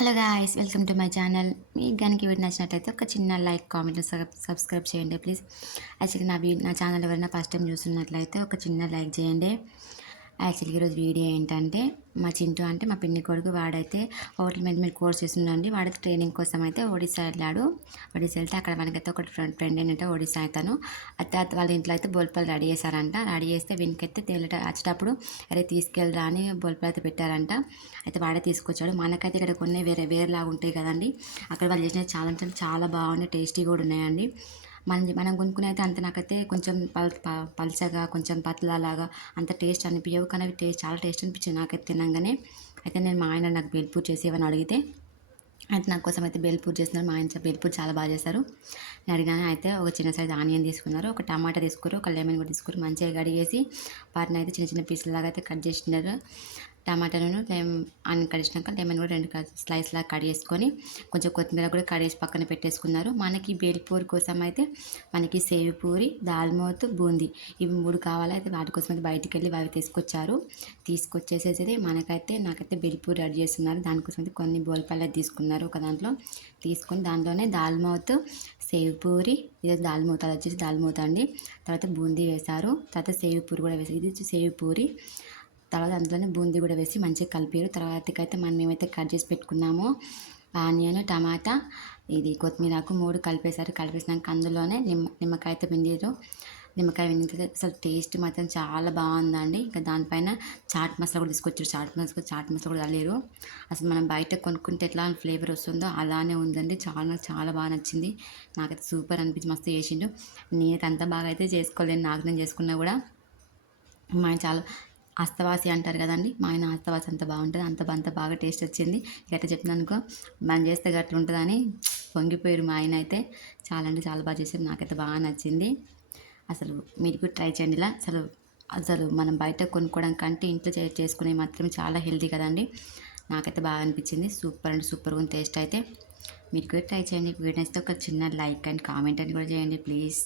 Hello guys welcome to my channel. మీకు కనుక video నచ్చినట్లయితే ఒక చిన్న లైక్ కామెంట్ సబ్స్క్రైబ్ చేయండి ప్లీజ్. యాక్చువల్లీ నా నా ఛానల్ ఎవరైనా ఫస్ట్ టైం చూస్తున్నట్లయితే ఒక చిన్న లైక్ చేయండి. యాక్చువల్గా ఈరోజు వీడియో ఏంటంటే మా చింటూ అంటే మా పిన్ని కొడుకు వాడైతే హోటల్ మేనేజ్మెంట్ కోర్స్ చేస్తుండండి. వాడైతే ట్రైనింగ్ కోసం అయితే ఒడిశా వెళ్ళాడు. ఒడిశా వెళ్తే అక్కడ మనకైతే ఒకటి ఫ్రెండ్ ఫ్రెండ్ ఏంటంటే ఒడిశా అవుతాను అయితే వాళ్ళ ఇంట్లో అయితే బోల్పాలు రెడీ చేశారంట. రెడీ చేస్తే వీనికైతే తేలట వచ్చేటప్పుడు అరే తీసుకెళ్ళరా అని బోల్పాలు అయితే పెట్టారంట. అయితే వాడే తీసుకొచ్చాడు. మనకైతే ఇక్కడ కొన్ని వేరే వేరేలాగా ఉంటాయి కదండి. అక్కడ వాళ్ళు చేసిన చాలా అంటే చాలా బాగున్నాయి టేస్టీ కూడా ఉన్నాయండి. మనం మనం కొనుక్కునే అయితే అంత నాకైతే కొంచెం పల్ ప- పల్చగా కొంచెం పతలాగా అంత టేస్ట్ అనిపించవు కానీ అవి టేస్ట్ చాలా టేస్ట్ అనిపించింది నాకైతే తినంగానే. అయితే నేను మా ఆయన నాకు బెల్పూర్ చేసి ఏమని అడిగితే అయితే నా కోసం అయితే బేల్పూర్ చేస్తున్నారు. మా ఆయన బేల్పూర్ చాలా బాగా చేశారు నేను అడిగాను అయితే ఒక చిన్న సైజ్ ఆనియన్ తీసుకున్నారు ఒక టమాటా తీసుకున్నారు ఒక లెమన్ కూడా తీసుకున్నారు. మంచిగా కడిగేసి వాటిని అయితే చిన్న చిన్న పీసుల లాగా అయితే కట్ చేసినారు టమాటాలను లెమ్ అన్ని కడిచినాక లెమన్ కూడా రెండు స్లైస్ లాగా కట్ చేసుకొని కొంచెం కొత్తిమీర కూడా కట్ చేసి పక్కన పెట్టేసుకున్నారు. మనకి బేల్పూరి కోసం అయితే మనకి సేవి పూరి దాల్మోత్ బూందీ ఇవి మూడు కావాలి అయితే వాటి కోసం అయితే బయటికి వెళ్ళి అవి తీసుకొచ్చారు. తీసుకొచ్చేసేసి మనకైతే నాకైతే బేల్పూరి రెడీ చేస్తున్నారు. దానికోసం అయితే కొన్ని బోల్పల్లె తీసుకున్నారు ఒక దాంట్లో. తీసుకొని దాంట్లోనే దాల్మోత్ సేవ్ పూరి ఇది దాల్మూత వచ్చేసి దాల్మూత అండి. తర్వాత బూందీ వేశారు. తర్వాత సేవ్ పూరి కూడా వేసారు ఇది సేవ్ పూరి. తర్వాత అందులోనే బూందీ కూడా వేసి మంచిగా కలిపారు. తర్వాతకైతే మనం ఏమైతే కట్ చేసి పెట్టుకున్నామో ఆనియన్ టమాటా ఇది కొత్తిమీరకు మూడు కలిపేశారు. కలిపేసినాక అందులోనే నిమ్మ నిమ్మకాయ అయితే పిండిరు. నిమ్మకాయ పిండితే అసలు టేస్ట్ మాత్రం చాలా బాగుందండి. ఇంకా దానిపైన చాట్ మసాలా కూడా తీసుకొచ్చారు. చాట్ మసాలా చాట్ మసాలా కూడా చల్లేరు. అసలు మనం బయట కొనుక్కుంటే ఎట్లా ఫ్లేవర్ వస్తుందో అలానే ఉందండి. చాలా చాలా బాగా నచ్చింది. నాకైతే సూపర్ అనిపించి మస్తు చేసిండు. నేనైతే అంత బాగా అయితే చేసుకోలేను. నాకు నేను చేసుకున్నా కూడా మా చాలా అస్తవాసి అంటారు కదండి. మా ఆయన అస్తవాసి అంత బాగుంటుంది. అంత అంత బాగా టేస్ట్ వచ్చింది. ఎట్లా చెప్పిన అనుకో మనం చేస్తే గట్ల ఉంటుందని పొంగిపోయారు మా ఆయన అయితే. చాలా అంటే చాలా బాగా చేశారు. నాకైతే బాగా నచ్చింది. అసలు మీరు కూడా ట్రై చేయండి ఇలా. అసలు అసలు మనం బయట కొనుక్కోవడం కంటే ఇంట్లో చేసుకునే మాత్రం చాలా హెల్తీ కదండి. నాకైతే బాగా అనిపించింది. సూపర్ అండ్ సూపర్గా ఉంది టేస్ట్ అయితే. మీరు కూడా ట్రై చేయండి. వీడియో నచ్చితే ఒక చిన్న లైక్ అండ్ కామెంట్ అని కూడా చేయండి ప్లీజ్